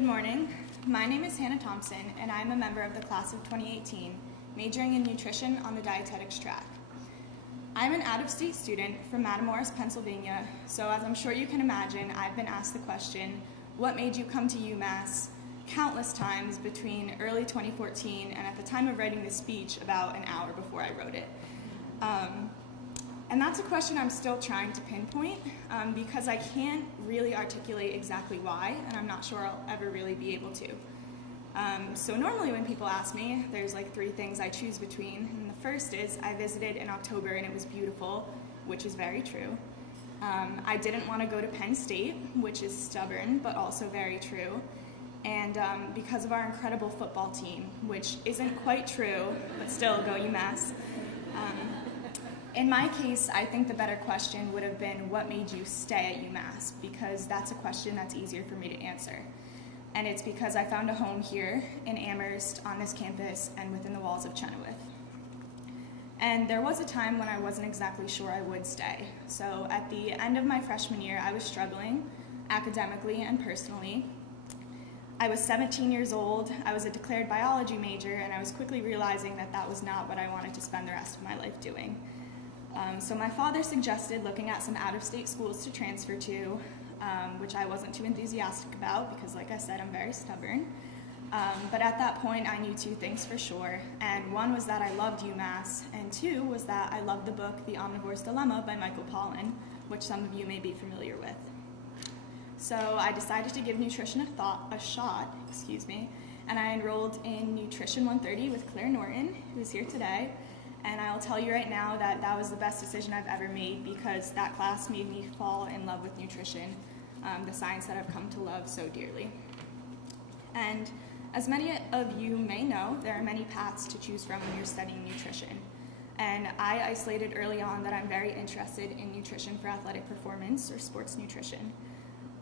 Good morning. My name is Hannah Thompson, and I'm a member of the class of 2018, majoring in nutrition on the dietetics track. I'm an out-of-state student from Matamoros, Pennsylvania, so as I'm sure you can imagine, I've been asked the question, what made you come to UMass? Countless times between early 2014 and at the time of writing this speech about an hour before I wrote it. And that's a question I'm still trying to pinpoint because I can't really articulate exactly why, and I'm not sure I'll ever really be able to. So normally when people ask me, there's like three things I choose between, and the first is I visited in October and it was beautiful, which is very true. I didn't want to go to Penn State, which is stubborn, but also very true. And because of our incredible football team, which isn't quite true, but still, go UMass. In my case, I think the better question would have been, what made you stay at UMass? Because that's a question that's easier for me to answer. And it's because I found a home here in Amherst, on this campus, and within the walls of Chenoweth. And there was a time when I wasn't exactly sure I would stay. So at the end of my freshman year, I was struggling academically and personally. I was 17 years old, I was a declared biology major, and I was quickly realizing that that was not what I wanted to spend the rest of my life doing. So my father suggested looking at some out-of-state schools to transfer to, which I wasn't too enthusiastic about because, like I said, I'm very stubborn. But at that point, I knew two things for sure, and one was that I loved UMass, and two was that I loved the book The Omnivore's Dilemma by Michael Pollan, which some of you may be familiar with. So I decided to give nutrition a shot, and I enrolled in Nutrition 130 with Claire Norton, who's here today. And I'll tell you right now that that was the best decision I've ever made because that class made me fall in love with nutrition, the science that I've come to love so dearly. And as many of you may know, there are many paths to choose from when you're studying nutrition. And I isolated early on that I'm very interested in nutrition for athletic performance or sports nutrition.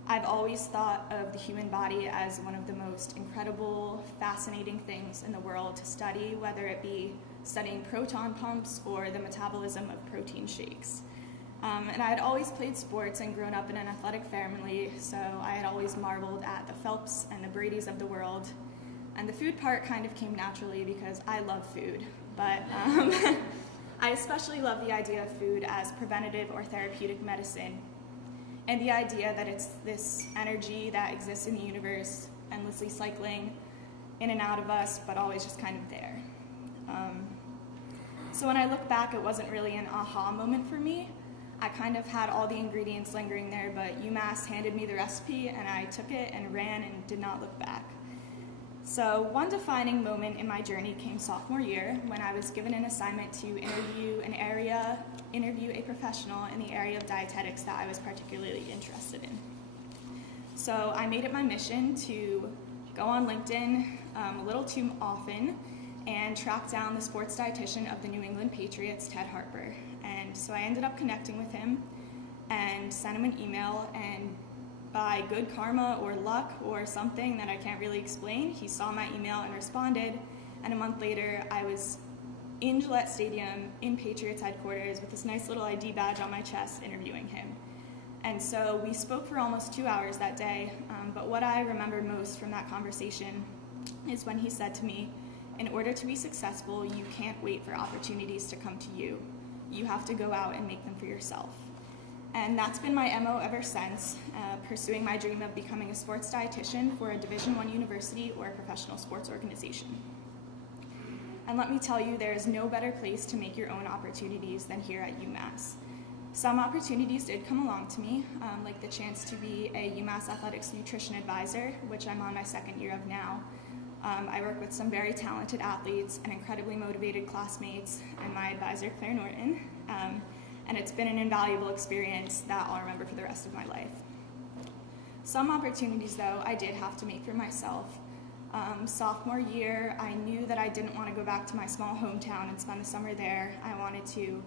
I've always thought of the human body as one of the most incredible, fascinating things in the world to study, whether it be studying proton pumps or the metabolism of protein shakes. And I had always played sports and grown up in an athletic family, so I had always marveled at the Phelps and the Brady's of the world. And the food part kind of came naturally because I love food, but I especially love the idea of food as preventative or therapeutic medicine, and the idea that it's this energy that exists in the universe, endlessly cycling in and out of us, but always just kind of there. So when I look back, it wasn't really an aha moment for me. I kind of had all the ingredients lingering there, but UMass handed me the recipe and I took it and ran and did not look back. So one defining moment in my journey came sophomore year when I was given an assignment to interview a professional in the area of dietetics that I was particularly interested in. So I made it my mission to go on LinkedIn a little too often and track down the sports dietitian of the New England Patriots, Ted Harper. And so I ended up connecting with him and sent him an email, and by good karma or luck or something that I can't really explain, he saw my email and responded, and a month later I was in Gillette Stadium in Patriots headquarters with this nice little ID badge on my chest interviewing him. And so we spoke for almost 2 hours that day, but what I remember most from that conversation is when he said to me, in order to be successful, you can't wait for opportunities to come to you. You have to go out and make them for yourself. And that's been my MO ever since, pursuing my dream of becoming a sports dietitian for a Division I university or a professional sports organization. And let me tell you, there is no better place to make your own opportunities than here at UMass. Some opportunities did come along to me, like the chance to be a UMass Athletics nutrition advisor, which I'm on my second year of now. I work with some very talented athletes and incredibly motivated classmates and my advisor, Claire Norton, and it's been an invaluable experience that I'll remember for the rest of my life. Some opportunities, though, I did have to make for myself. Sophomore year, I knew that I didn't want to go back to my small hometown and spend the summer there. I wanted to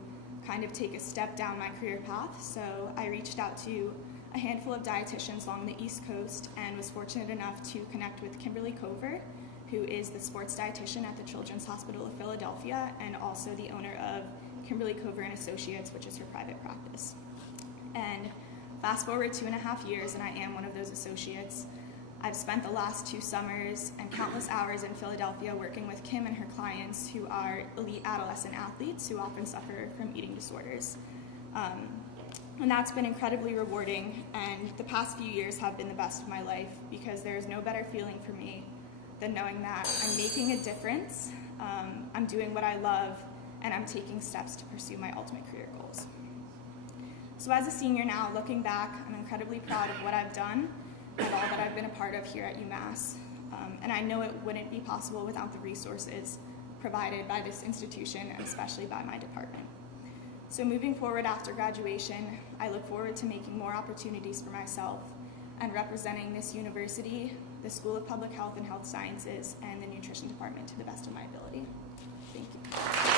kind of take a step down my career path, so I reached out to a handful of dietitians along the East Coast and was fortunate enough to connect with Kimberly Cover, who is the sports dietitian at the Children's Hospital of Philadelphia and also the owner of Kimberly Cover and Associates, which is her private practice. And fast forward 2.5 years and I am one of those associates. I've spent the last 2 summers and countless hours in Philadelphia working with Kim and her clients who are elite adolescent athletes who often suffer from eating disorders. And that's been incredibly rewarding, and the past few years have been the best of my life because there is no better feeling for me than knowing that I'm making a difference, I'm doing what I love, and I'm taking steps to pursue my ultimate career goals. So as a senior now, looking back, I'm incredibly proud of what I've done and all that I've been a part of here at UMass. And I know it wouldn't be possible without the resources provided by this institution, and especially by my department. So moving forward after graduation, I look forward to making more opportunities for myself and representing this university, the School of Public Health and Health Sciences, and the Nutrition Department to the best of my ability. Thank you.